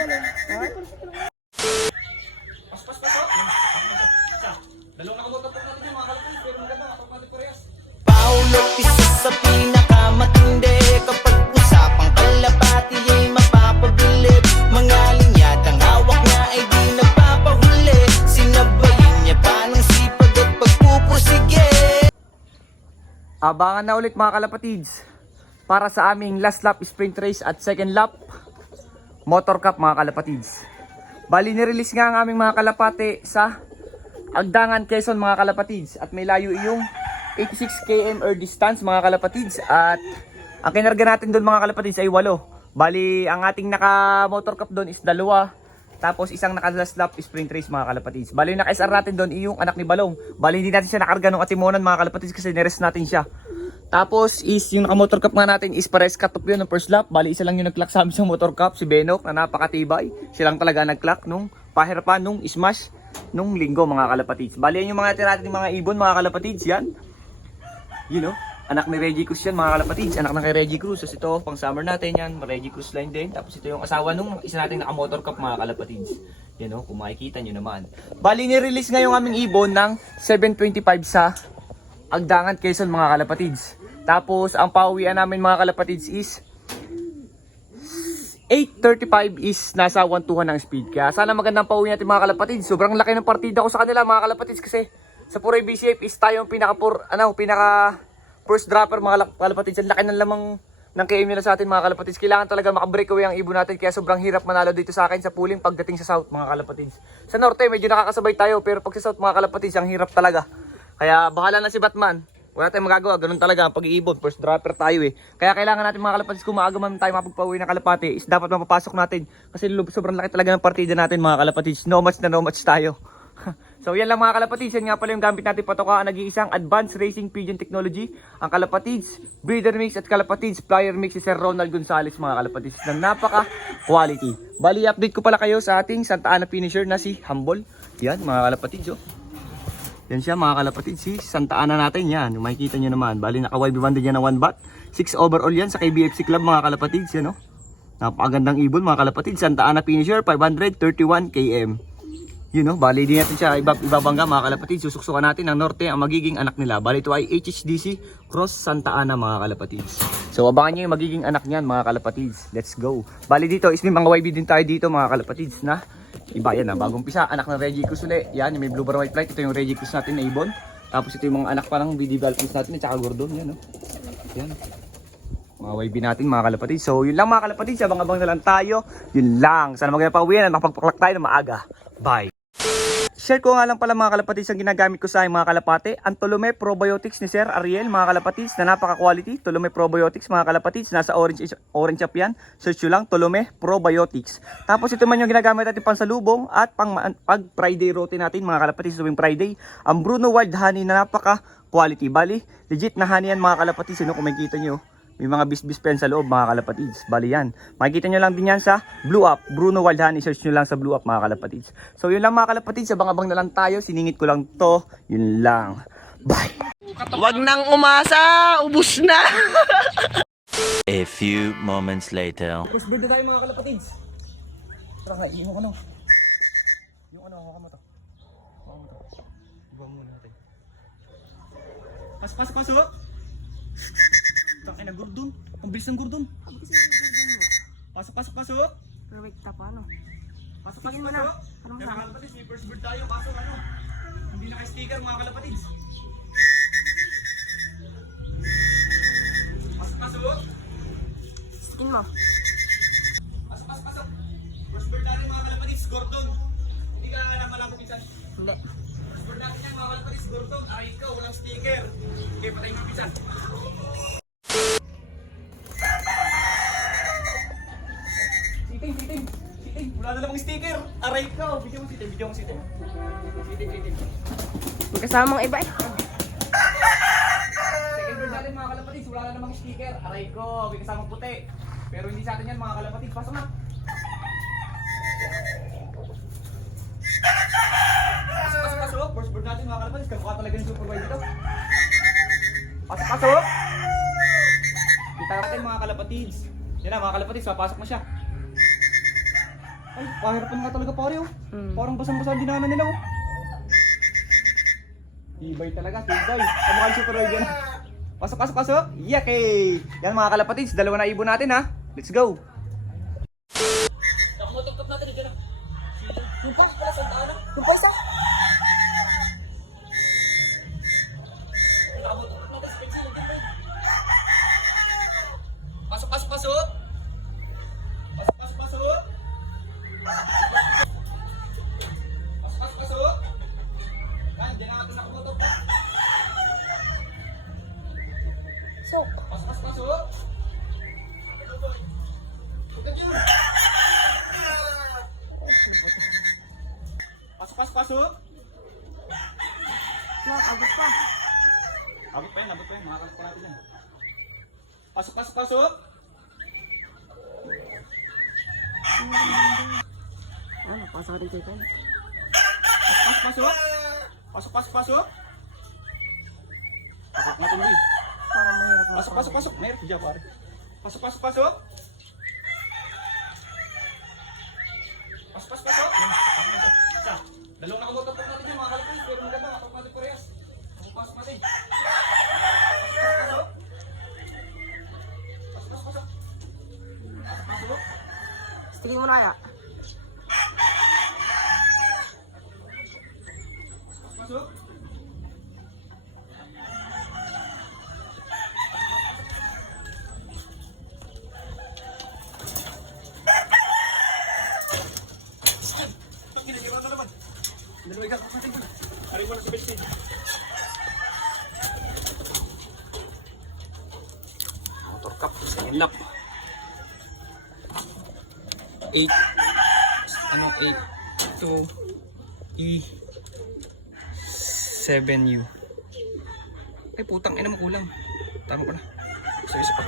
Paulo, isa sa pinakamatindi. Kapag usapang kalapati ay mapapabilib. Mga linyadang hawak niya ay di nagpapahuli. Sinabayin niya pa ng sipag at pagpupursige. Abangan na ulit mga kalapatids para sa aming last lap sprint race at second lap motor cup mga kalapatids. Bali nirelease nga ang aming mga kalapate sa Agdangan, Quezon mga kalapatids, at may layo yung 86 km air distance mga kalapatids, at ang kinarga natin doon mga kalapatids ay 8. Bali ang ating naka motor cup doon is 2, tapos isang naka last lap sprint race mga kalapatids. Bali yung naka SR natin doon ay yung anak ni Balong. Bali hindi natin siya nakarga nung atimonan mga kalapatids kasi nirest natin siya. Tapos is yung naka motor cup nga natin is pares cut off yun ng first lap. Bali isa lang yung nag-clock sa amin sa motor cup, si Benok na napakatibay. Siya lang talaga nag-clock nung pahirapan nung smash nung linggo mga kalapatids. Bali yan yung mga tira natin mga ibon mga kalapatids yan. You know, anak ni Reggie Cruz yan mga kalapatids, anak na kay Reggie Cruz. So ito pang summer natin yan, Reggie Cruz line din. Tapos ito yung asawa nung isa nating naka motor cup mga kalapatids. You know, kung makikita nyo naman. Bali ni-release nga yung aming ibon ng 725 sa Agdangan, Quezon mga kalapatids. Tapos ang pauwian namin mga kalapatids is 8:35 is nasa 1-2 ng speed. Kaya sana magandang pauwi natin mga kalapatids. Sobrang laki ng partida ko sa kanila mga kalapatids kasi sa Puray BCF is tayo yung pinaka first dropper mga kalapatids. Ang laki ng lamang ng KM nila sa atin mga kalapatids. Kailangan talaga maka-breakaway ang ibon natin, kaya sobrang hirap manalo dito sa akin sa pooling pagdating sa south mga kalapatids. Sa norte medyo nakakasabay tayo, pero pag sa south mga kalapatids ang hirap talaga. Kaya bahala na si Batman. Wala tayong magagawa, ganun talaga ang pag-iibon, first dropper tayo eh. Kaya kailangan natin mga kalapatids, kung maaga man tayo mapagpauwi ng kalapati, is dapat mapapasok natin. Kasi sobrang laki talaga ng partida natin mga kalapatids. No match tayo. So yan lang mga kalapatids, yan nga pala yung gamit natin patokaan, nag-iisang Advanced Racing Pigeon Technology. Ang kalapatids, breeder mix at kalapatids, flyer mix si Sir Ronald Gonzales mga kalapatids ng napaka quality. Bali update ko pala kayo sa ating Santa Ana finisher na si Humble. Yan mga kalapatids oh. Yan siya mga kalapatids, si Santa Ana natin yan. Yung makikita nyo naman, bali naka-YB banded yan na 1 bat. 6 overall yan sa KBFC Club mga kalapatids yan oh. Napakagandang ibon mga kalapatids, Santa Ana finisher, 531 km. You know, bali din natin siya ibabangga mga kalapatids. Susuksukan natin ang norte ang magiging anak nila. Bali ito ay HHDC Cross Santa Ana mga kalapatids. So abangan nyo yung magiging anak niyan mga kalapatids. Let's go. Bali dito is may mga YB din tayo dito mga kalapatids na iba yan na bagong pisa. Anak ng Reggie Cruz ulit. Yan yung may blue bar white flight. Ito yung Reggie Cruz natin na ibon. Tapos ito yung mga anak pa ng BD Valkyries natin at saka Gordon. Yan, no? Yan. Mga YB natin mga kalapatids. So yun lang mga kalapatids. Abang-abang na lang tayo. Yun lang. Sana maganda pa uwian at makapagpaklak tayo na maaga. Bye. Share ko nga lang pala mga kalapatids ang ginagamit ko sa mga kalapate. Ang Tolome Probiotics ni Sir Ariel mga kalapatids na napaka-quality. Tolome Probiotics mga kalapatids. Nasa orange up yan. Search nyo lang Tolome Probiotics. Tapos ito man yung ginagamit natin pang salubong at pag Friday routine natin mga kalapatids tuwing Friday. Ang Bruno Wild Honey na napaka-quality. Bali, legit na honey yan mga kalapatids. Kung makikita nyo. May mga bis-bis pen sa loob mga kalapatids. Bali yan. Makikita nyo lang din yan sa Blue Up. Bruno Wild Honey. Search nyo lang sa Blue Up mga kalapatids. So yun lang mga kalapatids. Abang-abang na lang tayo. Siningit ko lang to. Yun lang. Bye! Wag nang umasa, ubus na. A few moments later. Push bird na tayo mga kalapatids. Tara nga, iho ka no. Yung ano, ako ka mo to. Ako mo to. Iba mo natin. Pasok! Takay na Gordon. Ang bilis ng Gordon. Pasok. Perfect pa ano? Pasok. Tingin mo na. Anong Mga sabi? kalapatids, may first bird tayo. Pasok ano. Hindi naka-sticker mga kalapatids. Pasok. Skin mo. Pasok. First bird natin mga kalapatids, Gordon. Hindi ka na malang kumisan. Hindi. First bird natin yan mga kalapatids, Gordon. Aray ka, walang sticker. Okay, patayin yung kumisan. Siting. Wala na namang sticker. Aray ka. Bigyan mo siting. Siting. Magkasamang iba eh. Second bird natin mga kalapatids. Wala na namang sticker. Aray ko. May kasamang puti. Pero hindi sa atin yan mga kalapatids. Pasok na. Pasok. First bird natin mga kalapatids. Kamukha talaga yung supervisor dito. Pasok. Kita natin mga kalapatids. Yan na mga kalapatids. Papasok na siya. Ay, pahirapan nga talaga pare oh. Hmm. Parang basang-basa ang dinaanan nila oh. Tibay talaga, tibay. Kamukha yung super yan. Pasok, pasok, pasok. Yake! Yan mga kalapatids, dalawa na ibon natin ha. Let's go. Nakamotongkap natin dyan. Yung pa, pala Santa Ana. Yung pa isa. Nakamotongkap natin sa pencil. Pasok, pasok, pasok. Pasok, pasok, pasok. Pasok, pasok, pasok. Yan, dyan natin nakamotongkap. Sok. Pasok, pasok, pasok. Pasok, pasok, pasok. Abot pa. Abot pa yan, abot pa yan. Makakalap pa natin yan. Pasok, pasok, pasok. Ano, pasok natin kay Kai. Pasok, pasok. Pasok, pasok, pasok. Pasok natin ulit. Parang mahirap. Pasok, pasok, pasok. Meron dyan, pare. Pasok, pasok, pasok. Pasok, pasok, pasok. Isa. Dalawang nakamotot natin dyan, mga kalapay. Pero maganda, matapos natin parehas. Pasok natin. Pasok, pasok, pasok. Pasok, pasok. Stigin mo na kaya. Pasok. Motor cup, second lap. 8 ano 8 to E 7U. Ay putang ina mo kulang. Tama pa na. Isa pa.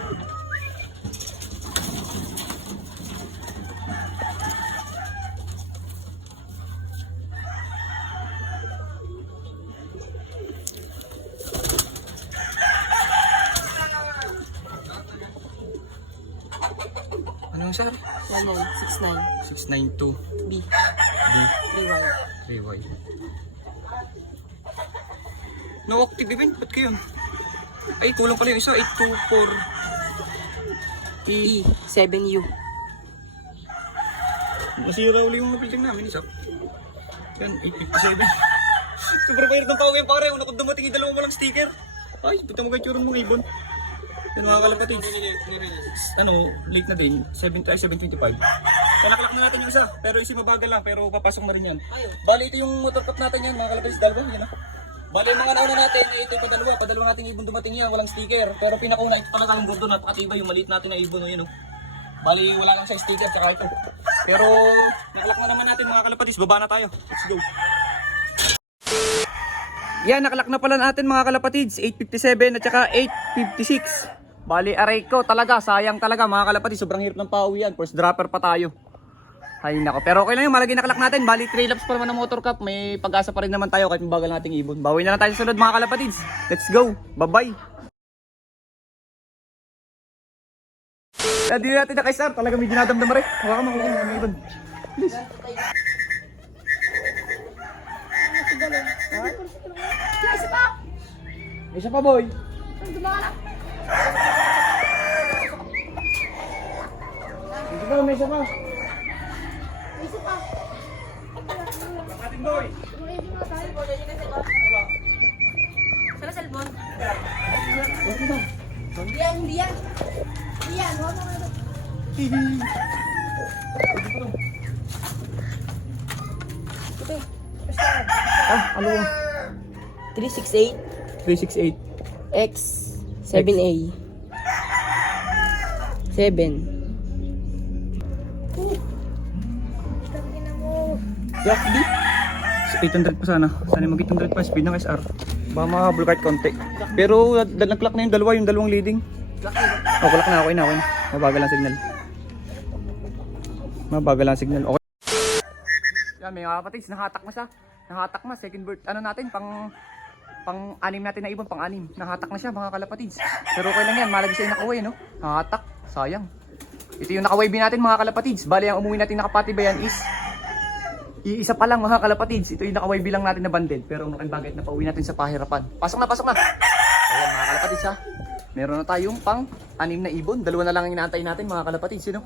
Anong sir? 1969. 692 B. B 3Y. 3Y. No active event, ba't kayo? Ay, kulang pala yung isa, 824 E. 7U. Nasira uli yung building namin, isa. Yan, 857. Sobrang pahirap ng pawin pare, una kong dumating yung dalawang walang sticker. Ay, pita mo kayo tsuran mong ibon. Yan mga kalapatids. Ano, late na din, 725. Kanaklak na natin yung isa, pero yung si mabagal lang, pero papasok na rin yan. Bali, ito yung motor cup natin yan, mga kalapatids, dalawa, yan ah. Bali, yung mga nauna natin, ito yung padalawa natin ibon dumating yan, walang sticker. Pero pinakauna, ito talaga ang gordo, napakatiba yung maliit natin na ibon, yun oh. Bali, wala lang sa sticker, tsaka ito. Pero, naklak na naman natin mga kalapatids, baba na tayo. Let's go. Yan, nakalak na pala natin mga kalapatids, 857 at saka 856. Bali, aray ko talaga, sayang talaga mga kalapatids, sobrang hirap ng pauwi yan. First dropper pa tayo. Ay nako, pero okay lang yun, malagi nakalak natin. Bali, 3 laps pa naman ng motor cup, may pag-asa pa rin naman tayo kahit mabagal nating ibon. Bawi na lang tayo sa sunod mga kalapatids. Let's go, bye-bye. Hindi natin na kay Sir, talaga may dinadamdam rin. Hawakan mo, may ibon. Please. May isa pa boy. May isa pa. Ating boy. Sana cellphone? What's Diyan, diyan. Diyan, huwag mo nga. Ito. Ah, ano yun? 368 368. X 7A 7. Yak D. 800 pa sana. Sana mag 800 pa speed ng SR. Baka makahabol kahit konti. Pero nag-clock na yung dalawang leading. Oh, clock na, okay na, okay na. Mabagal ang signal. Mabagal ang signal. Okay. Yan, may mga kapatids, nahatak na siya. Nahatak na, second bird. Ano natin, pang-anim natin na ibon, pang-anim. Nahatak na siya mga kalapatids. Pero okay lang yan, malagi siya inakuha no? Nahatak, sayang. Ito yung naka-wavy natin mga kalapatids. Bali ang umuwi natin nakapatibayan is iisa pa lang mga kalapatids. Ito yung naka-wavy lang natin na bundle. Pero ang bagay na pauwi natin sa pahirapan. Pasok na, pasok na. Ayan mga kalapatids ha. Meron na tayong pang 6 na ibon. 2 na lang ang inaantay natin mga kalapatids. Sino?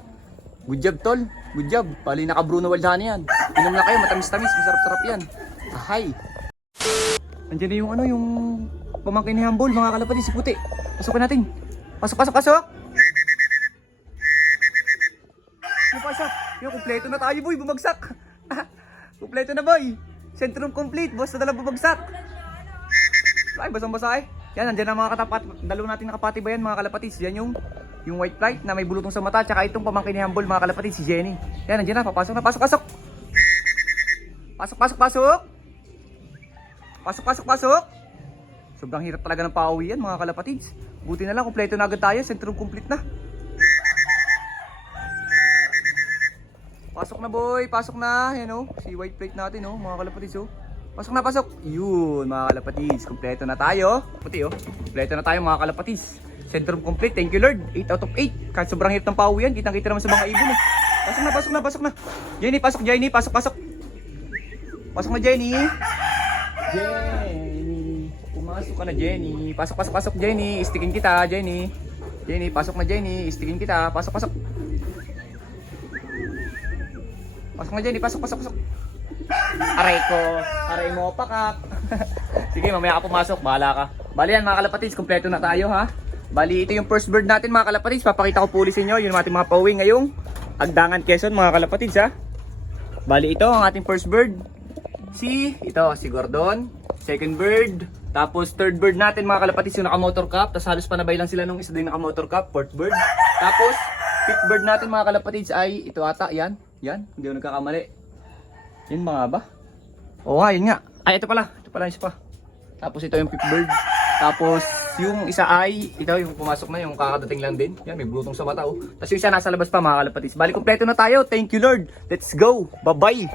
Good job tol. Good job. Bali naka Bruno Waldhana yan. Inom na kayo. Matamis-tamis. Masarap-sarap yan. Ahay. Andiyan na yung ano yung pamangkin ni Humble mga kalapatids. Si puti. Pasukin natin. Pasok, pasok, pasok. Pasok. Yung kumpleto na tayo boy, bumagsak. Kumpleto na boy. Sentrum complete, boss na dalang bumagsak. Ay, basang-basa eh. Yan, nandiyan na mga katapat. Dalawa natin nakapatibayan mga kalapatids. Yan yung white flight na may bulutong sa mata. Tsaka itong pamangkin ni Humble mga kalapatids, si Jenny. Yan, nandiyan na, papasok na, pasok, pasok. Pasok, pasok, pasok. Pasok, pasok, pasok. Sobrang hirap talaga ng pauwi yan mga kalapatids. Buti na lang, kumpleto na agad tayo. Sentrum complete na. Pasok na boy, pasok na. Yan o, si white plate natin o, mga kalapatids o. Pasok na, pasok. Yun, mga kalapatids, kumpleto na tayo. Puti o, kumpleto na tayo mga kalapatids. Sentrum complete, thank you Lord. 8 out of 8. Kahit sobrang hirap ng pauwi yan, kitang-kita naman sa mga ibon eh. Pasok na, pasok na, pasok na. Jenny, pasok Jenny, pasok, pasok. Pasok na Jenny. Jenny, pumasok ka na Jenny. Pasok, pasok, pasok Jenny. Istikin kita Jenny. Jenny, pasok na Jenny. Istikin kita. Pasok, pasok. Pasok na Jenny, pasok, pasok, pasok. Aray ko, aray mo pakak. Sige, mamaya ka pumasok, bahala ka. Bali yan mga kalapatids, kumpleto na tayo ha. Bali ito yung first bird natin mga kalapatids. Papakita ko po ulit sa inyo, yun ang ating mga pauwi ngayong Agdangan Quezon mga kalapatids ha. Bali ito ang ating first bird. Si Gordon. Second bird. Tapos third bird natin mga kalapatids yung naka motor cup. Tapos halos panabay lang sila nung isa din naka motor cup. Fourth bird. Tapos fifth bird natin mga kalapatids ay ito ata, yan. Yan, hindi ako nagkakamali. Yan mga ba? Oo nga, yun nga. Ay, ito pala isa pa. Tapos ito yung fifth bird. Tapos yung isa ay, ito yung pumasok na, yung kakadating lang din. Yan, may bulutong sa mata oh. Tapos yung isa nasa labas pa mga kalapatids. Bali, kompleto na tayo. Thank you Lord. Let's go. Bye-bye.